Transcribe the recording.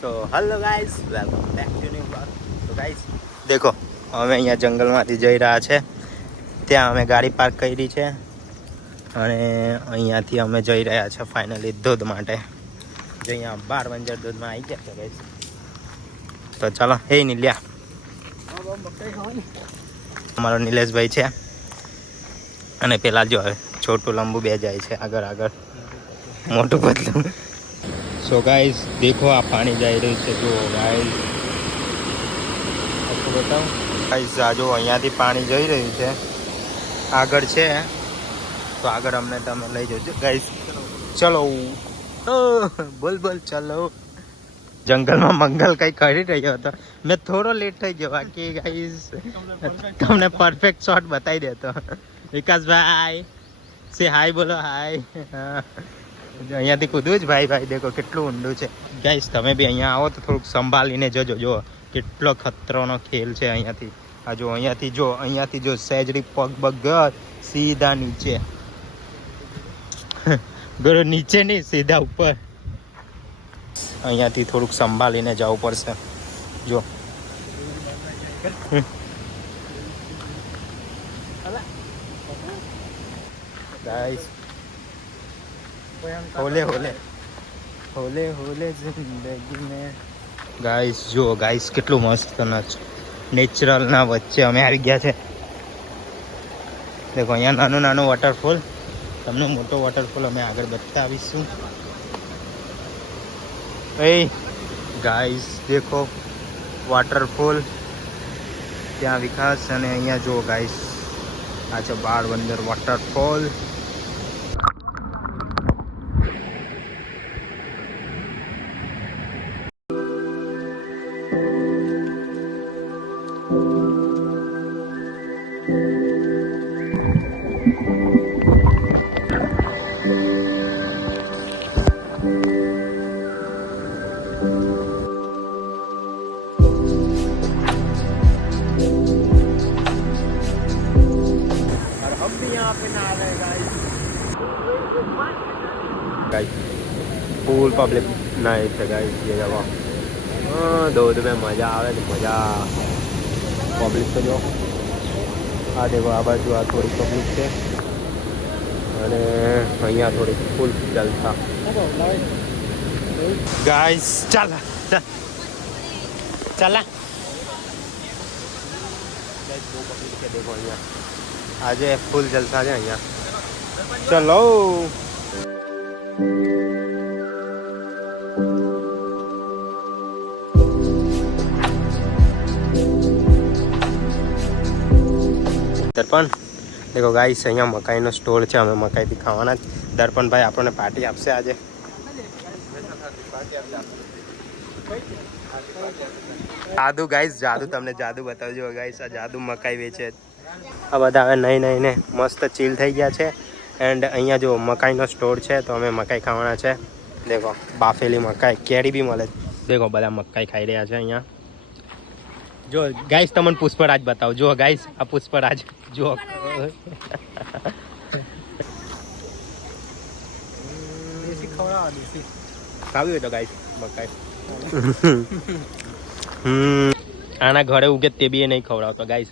So hello guys, welcome back to new blog. તો guys દેખો, અમે અહીંયા જંગલમાંથી જઈ રહ્યા છે. ત્યાં અમે ગાડી પાર્ક કરી છે અને અહીંયાથી અમે જઈ રહ્યા છે ફાઇનલી ધોધ માટે. જે અહીંયા 12 વંજર ધોધમાં આવી ગયા છે ગાઈસ. તો ચાલો, હે નીલ્યા, અમારો નિલેશભાઈ છે અને પેલા જો હવે છોટું લંબુ બે જાય છે આગળ આગળ, મોટું પતલું. સો ગાઈસ દેખો, આ પાણી જઈ રહ્યું છે. જો ગાઈસ આપકો બતાવું ગાઈસ, આ જો અહીંયાથી પાણી જઈ રહ્યું છે, આગળ છે. તો આગળ અમને તમે લઈ જજો ગાઈસ. ચલો બોલ બોલ ચલો. જંગલમાં મંગલ કઈ કરી રહ્યો હતો, મેં થોડો લેટ થઈ ગયો, બાકી ગાઈસ તમને પરફેક્ટ શોટ બતાવી દેતો. વિકાસભાઈ સે હાય બોલો, હાય. અહીંયાથી કૂદવું જ ભાઈ. ભાઈ દેખો કેટલું ઊંડું છે ગાઈસ. તમે બી અહીંયા આવો તો થોડુંક સંભાળીને જજો. જો કેટલો ખતરોનો ખેલ છે અહીંયાથી. આ જો અહીંયાથી જો સહેજરી પગ બગ સીધા નીચે. બરો નીચે નહીં, સીધા ઉપર. અહીંયાથી થોડુંક સંભાળીને જવું પડશે. જો ગાઈસ, હોલે હોલે હોલે હોલે જિંદગી में. ગાઈસ જો ગાઈસ કેટલું મસ્ત નેચરલ ના વચ્ચે અમે આવી ગયા છે. દેખો અહીંયા નાનું નાનું વોટરફોલ, તમને મોટો વોટરફોલ અમે આગળ બતાવીશું. એ ગાઈસ દેખો વોટરફોલ, ત્યાં વિકાસ, અને અહીંયા જો ગાઈસ આ છે 12 વંજર વોટરફોલ. फुल पब्लिक नहीं थे गाइस ये जगह. धोध में मज़ा आवे तो मज़ा. पब्लिक तो जो आ देखो, आ बाजू आ थोड़ी पब्लिक है અને અહીંયા થોડી ફૂલ જલસા. ગાઈસ ચાલ ચાલા ગાઈસ, બહુ પબ્લિક છે. દેખો અહીંયા આજે ફૂલ જલસા છે અહીંયા. ચલો દર્પણ દેખો ગાઈસ, અહીંયા મકાઈનો સ્ટોર છે. અમે મકાઈથી ખાવાના જ. દર્પણભાઈ આપણને પાર્ટી આપશે આજે. જાદુ ગાઈસ, જાદુ તમને જાદુ બતાવજો ગાઈસ. આ જાદુ મકાઈ વેચે. આ બધા હવે નહીં ને મસ્ત ચીલ થઈ ગયા છે. એન્ડ અહીંયા જો મકાઈનો સ્ટોર છે, તો અમે મકાઈ ખાવાના છે. દેખો બાફેલી મકાઈ, કેરી બી મળે. દેખો બધા મકાઈ ખાઈ રહ્યા છે અહીંયા. જો ગાઈસ તમને પુષ્પરાજ બતાવો. જો ગાઈસ આ પુષ્પરાજ જો. ખાવી હોય તો ગાઈસ મકાઈ. આના ઘરે ઉગે તે બી નહીં ખવડાવતો ગાઈસ.